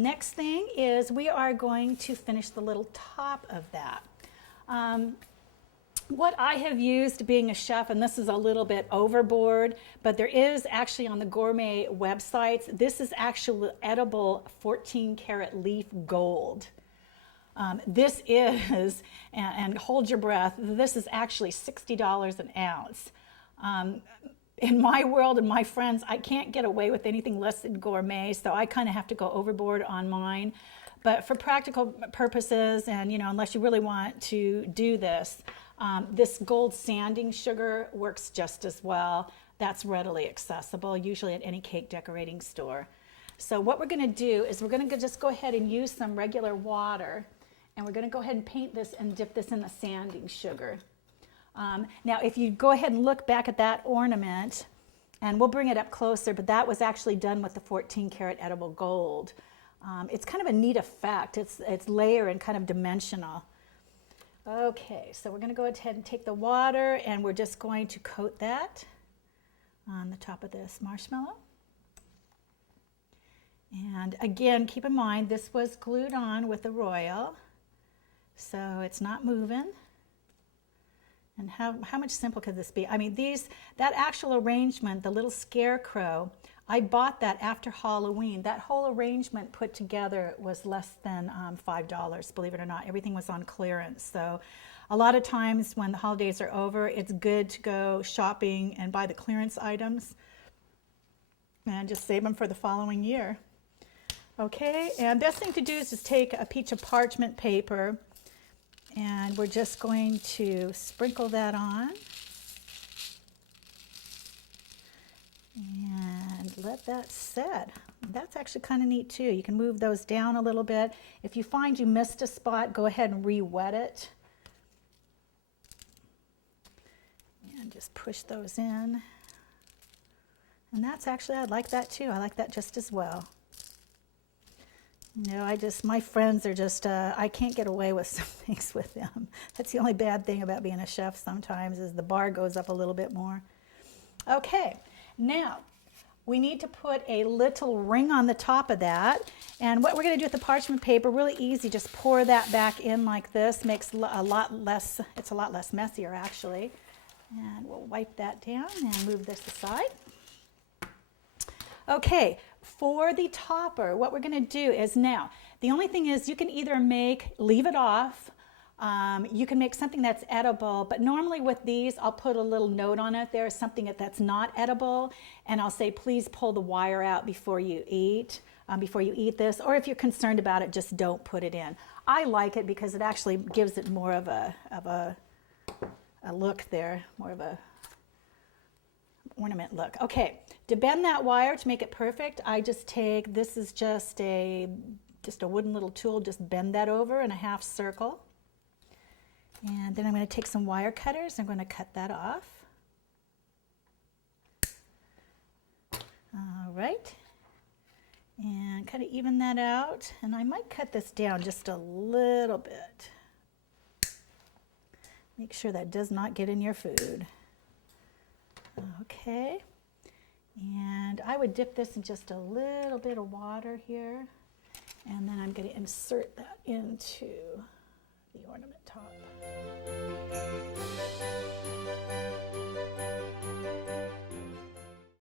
Next thing is we are going to finish the little top of that. What I have used being a chef, and this is a little bit overboard, but there is actually on the gourmet websites, this is actual edible 14 karat leaf gold. This is, and hold your breath, this is actually $60 an ounce. In my world and my friends, I can't get away with anything less than gourmet, so I kind of have to go overboard on mine. But for practical purposes, and unless you really want to do this, this gold sanding sugar works just as well. That's readily accessible, usually at any cake decorating store. So what we're going to do is we're going to just go ahead and use some regular water, and we're going to go ahead and paint this and dip this in the sanding sugar. Now, if you go ahead and look back at that ornament, and we'll bring it up closer, but that was actually done with the 14 karat edible gold. It's kind of a neat effect. It's layer and kind of dimensional. Okay, so we're going to go ahead and take the water, and we're just going to coat that on the top of this marshmallow. And again, keep in mind this was glued on with the royal, so it's not moving. And how much simple could this be? I mean, that actual arrangement, the little scarecrow, I bought that after Halloween. That whole arrangement put together was less than $5, believe it or not. Everything was on clearance. So a lot of times when the holidays are over, it's good to go shopping and buy the clearance items and just save them for the following year. Okay, and best thing to do is just take a piece of parchment paper, and we're just going to sprinkle that on and let that set. That's actually kind of neat too. You can move those down a little bit. If you find you missed a spot, go ahead and re-wet it. And just push those in. And that's actually, I like that too. I like that just as well. My friends are just, I can't get away with some things with them. That's the only bad thing about being a chef sometimes, is the bar goes up a little bit more. Okay, now we need to put a little ring on the top of that. And what we're going to do with the parchment paper, really easy, just pour that back in like this. Makes a lot less, it's a lot less messier actually. And we'll wipe that down and move this aside. Okay, for the topper, what we're going to do is now, the only thing is you can either leave it off, you can make something that's edible, but normally with these, I'll put a little note on it there, something that's not edible, and I'll say, please pull the wire out before you eat this, or if you're concerned about it, just don't put it in. I like it because it actually gives it more of a look there, more of a ornament look. Okay, to bend that wire to make it perfect, I just take, this is just a wooden little tool, just bend that over in a half circle. And then I'm going to take some wire cutters, I'm going to cut that off. All right, and kind of even that out, and I might cut this down just a little bit. Make sure that does not get in your food. Okay, and I would dip this in just a little bit of water here, and then I'm going to insert that into the ornament top.